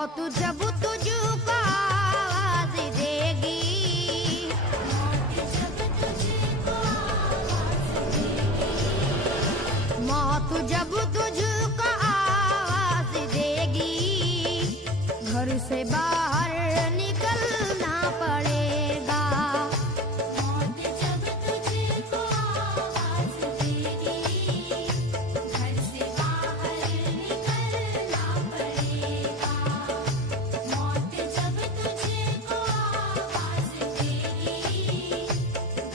मौत जब तुझको आवाज देगी, मौत जब तुझको आवाज देगी, घर से बाहर निकलना पड़ेगा। मौत जब तुझको आवाज देगी, घर से बाहर निकलना पड़ेगा। मौत जब तुझको आवाज देगी,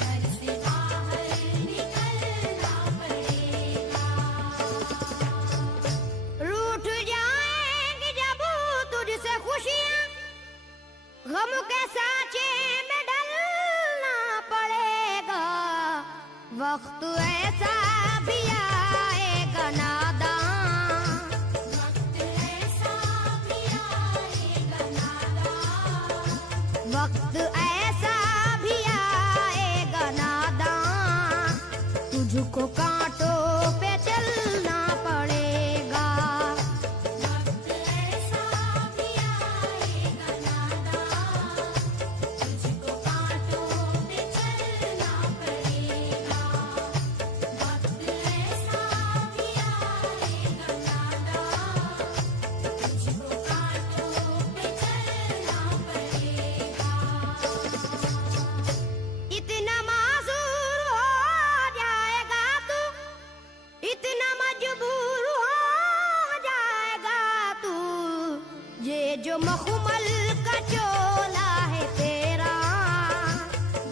घर से बाहर निकलना पड़ेगा। रूठ जाएंगी जब तुझसे खुशियां, गम के साँचे में ढलना पड़ेगा। वक्त ऐसा भी आएगा नादान, वक्त ऐसा भी आएगा नादान, वक्त ऐसा भी आएगा नादान, तुझको कांटों पे चलना पड़ेगा। वक्त ऐसा भी आएगा नादान, तुझको कांटों पे चलना पड़ेगा। वक्त ऐसा भी आएगा नादान, तुझको कांटों पे चलना पड़ेगा। इतना मासूर हो जाएगा तू, इतना मजबूर हो जाएगा तू, ये जो मखमल का चोला है तेरा,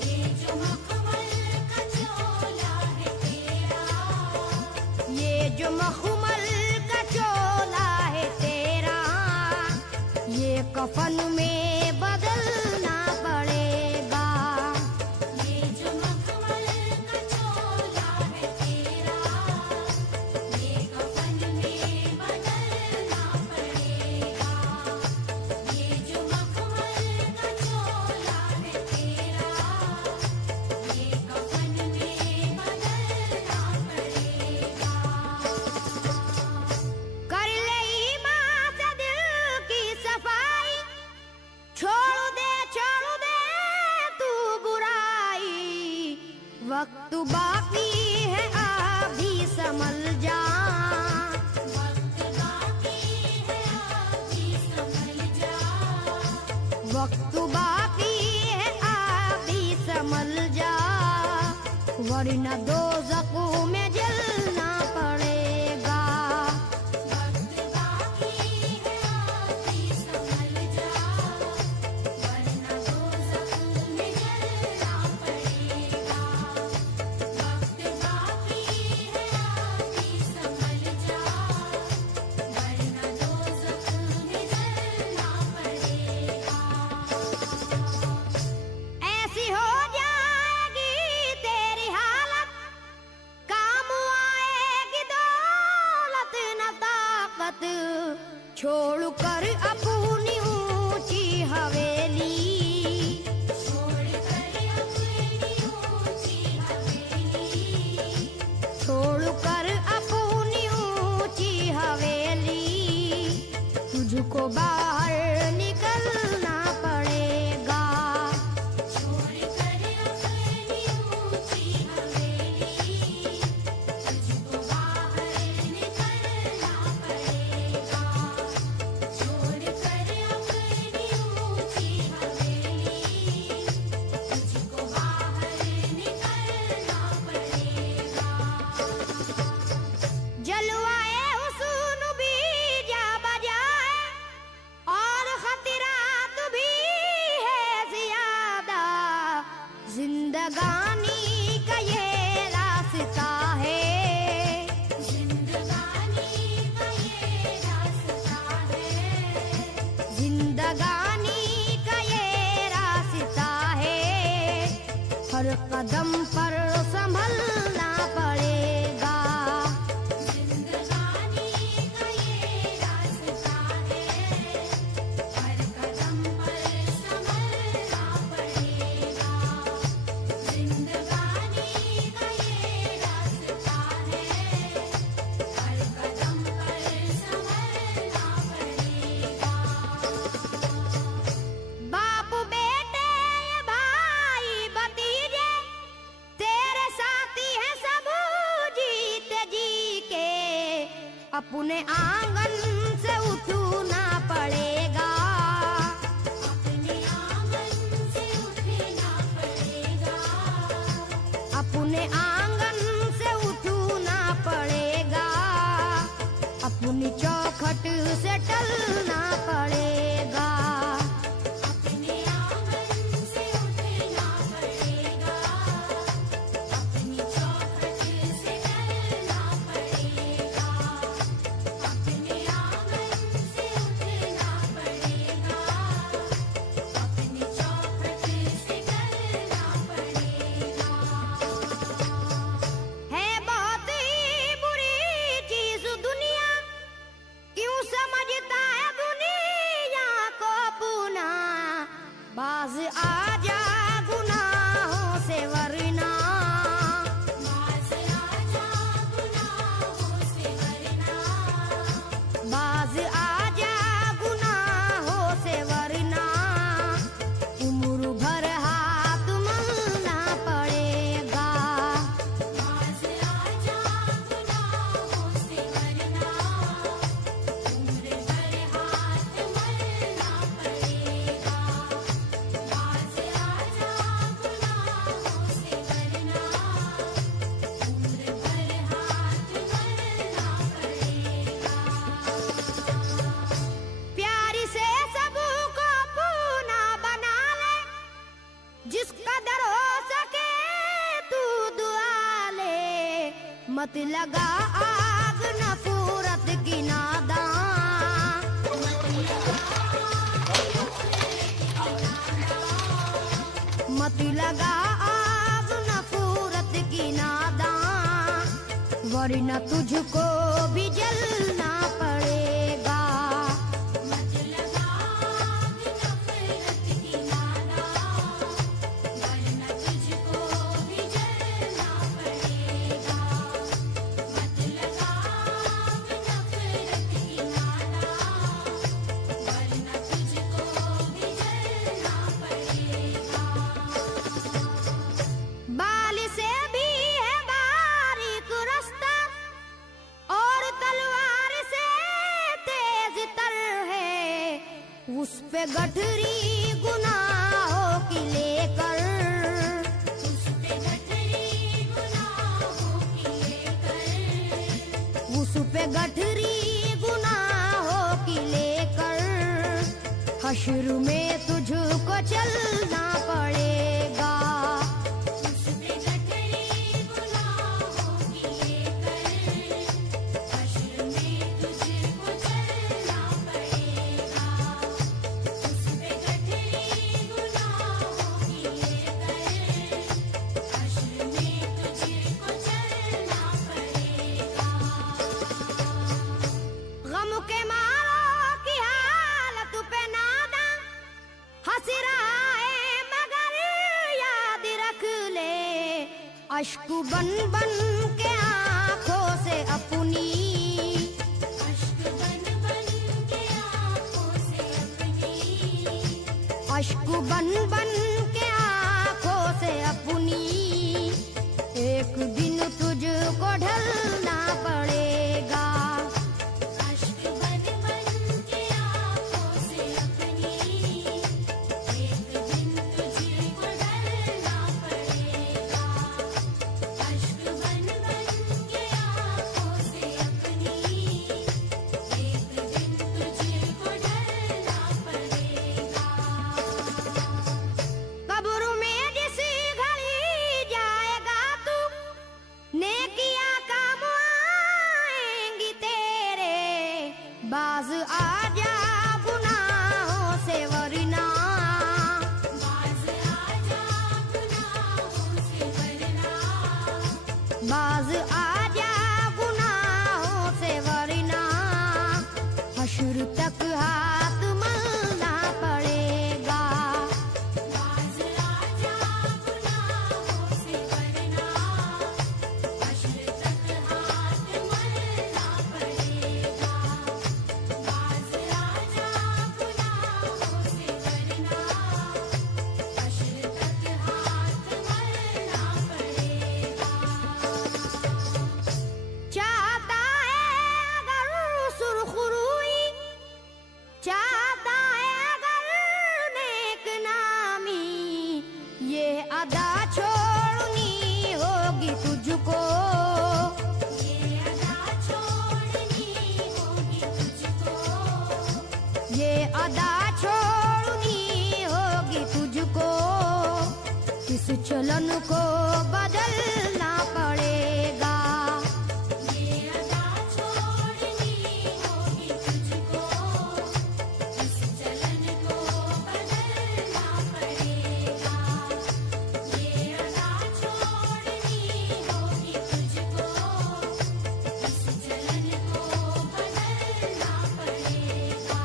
ये जो मखमल का चोला है तेरा, ये जो मखमल का चोला है तेरा, ये कफन में बदलना पड़ेगा। ये जो मखमल का चोला है तेरा, ये कफन में बदलना पड़ेगा। ये जो मखमल का चोला है तेरा, ये कफन में बदलना पड़ेगा। कर ले ईमान से दिल की सफाई, छोड़ दे तू बुराई, वक्त बाकी है अभी संभल जा। वक्त बाकी है अभी संभल जा। वक्त बाकी है अभी संभल जा, वरना दोज़ख में जलना पड़ेगा। वक्त बाकी है अभी संभल जा, वरना दोज़ख में जलना पड़ेगा। वक्त बाकी है अभी संभल जा, वरना दोज़ख में जलना पड़ेगा। ऐसी हो जाएगी तेरी हालत, काम आएगी दौलत न ताकत, छोड़ कर अपनी ऊंची हवेली, छोड़ कर अपनी ऊंची हवेली, छोड़ कर अपनी ऊंची हवेली, तुझको बाहर निकलना पड़ेगा। छोड़ कर अपनी ऊंची हवेली, तुझको बाहर निकलना पड़ेगा। छोड़ कर अपनी ऊंची हवेली, तुझको बाहर निकलना पड़ेगा। जलवाए हुस्न भी जा बजाए, और खतरात भी है ज्यादा, जिंदगानी का ये रास्ता है, जिंदगानी का ये रास्ता है, जिंदगानी का ये रास्ता है, हर कदम पर संभलना पड़ेगा। जिंदगानी का ये रास्ता है, हर कदम पर संभलना पड़ेगा। जिंदगानी का ये रास्ता है, हर कदम पर संभलना पड़ेगा। अपने आंगन से उठना पड़ेगा। अपने आंगन से उठना पड़ेगा। अपने आंगन से उठना पड़ेगा। अपनी चौखट से टलना पड़ेगा। अपने आंगन से उठना पड़ेगा। अपनी चौखट से टलना पड़ेगा। अपने आंगन से उठना पड़ेगा। अपनी चौखट से टलना पड़ेगा। है बहुत ही बुरी चीज दुनिया, क्यों समझता है दुनिया को पुना। बाज आजा गुनाहों से वरना। बाज आजा गुनाहों से वरना। बाज आजा गुनाहों से वरना। उम्र भर हाथ मलना पड़ेगा। बाज आजा गुनाहों से वरना। उम्र भर हाथ मलना पड़ेगा। बाज आजा गुनाहों से वरना। उम्र भर हाथ मलना पड़ेगा। प्यारी से सबको पूना बना ले, जिस कदर हो सके तू दुआ ले। मत लगा आग नफरत की नादान। मत लगा आग नफरत की नादान, वरना तुझको भी जलना पड़ेगा। मत लगा आग नफरत की नादान, वरना तुझको भी जलना पड़ेगा। मत लगा आग नफरत की नादान, वरना तुझको भी जलना पड़ेगा। बाल से भी है बारीक रास्ता, और तलवार से तेज तर है। उस पे गठरी गुनाहों की लेकर। उस पे गठरी गुनाहों की लेकर। उस पे गठरी गुनाहों की लेकर। हश्र में तुझको चलना पड़ेगा। उस पे गठरी गुनाहों की लेकर। हश्र में तुझको चलना पड़ेगा। उस पे गठरी गुनाहों की लेकर। हश्र में तुझको चलना पड़ेगा। गम के मारों की हालत पे नादा हंस रहा है, मगर याद रख ले। अश्क बन बन के आंखों से अपनी। अश्क बन बन के आँखों से अपनी। अश्क बन बन के आंखों से अपनी। एक दिन तुझको ढलना पड़ेगा। अश्क बन बन के आँखों से अपनी। एक दिन तुझको डरना पड़ेगा। अश्क बन बन के आँखों से अपनी। एक दिन तुझको डरना पड़ेगा। कब्र में जिस घड़ी जाएगा तू, नेकियां काम आएंगी तेरे। बाज आजा गुनाहों से वरना। बाज आजा गुनाहों से वरना। बाज आजा गुनाहों से वरना। हश्र तक हाथ मलना पड़ेगा। बाज आजा गुनाहों से वरना। हश्र तक हाथ मलना पड़ेगा। बाज आजा गुनाहों से वरना। हश्र तक हाथ मलना पड़ेगा। अदा छोड़नी होगी तुझको, ये अदा छोड़नी होगी तुझको, ये अदा छोड़नी होगी तुझको, इस चलन को बदलना पड़ेगा। ये अदा छोड़नी होगी तुझको, इस चलन को बदलना पड़ेगा। ये अदा छोड़नी होगी तुझको, इस चलन को बदलना पड़ेगा।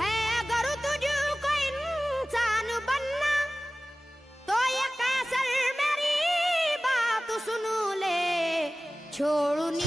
है अगर तुझको इंसान बनना तो ये कैसर मेरी बात सुन ले, छोड़नी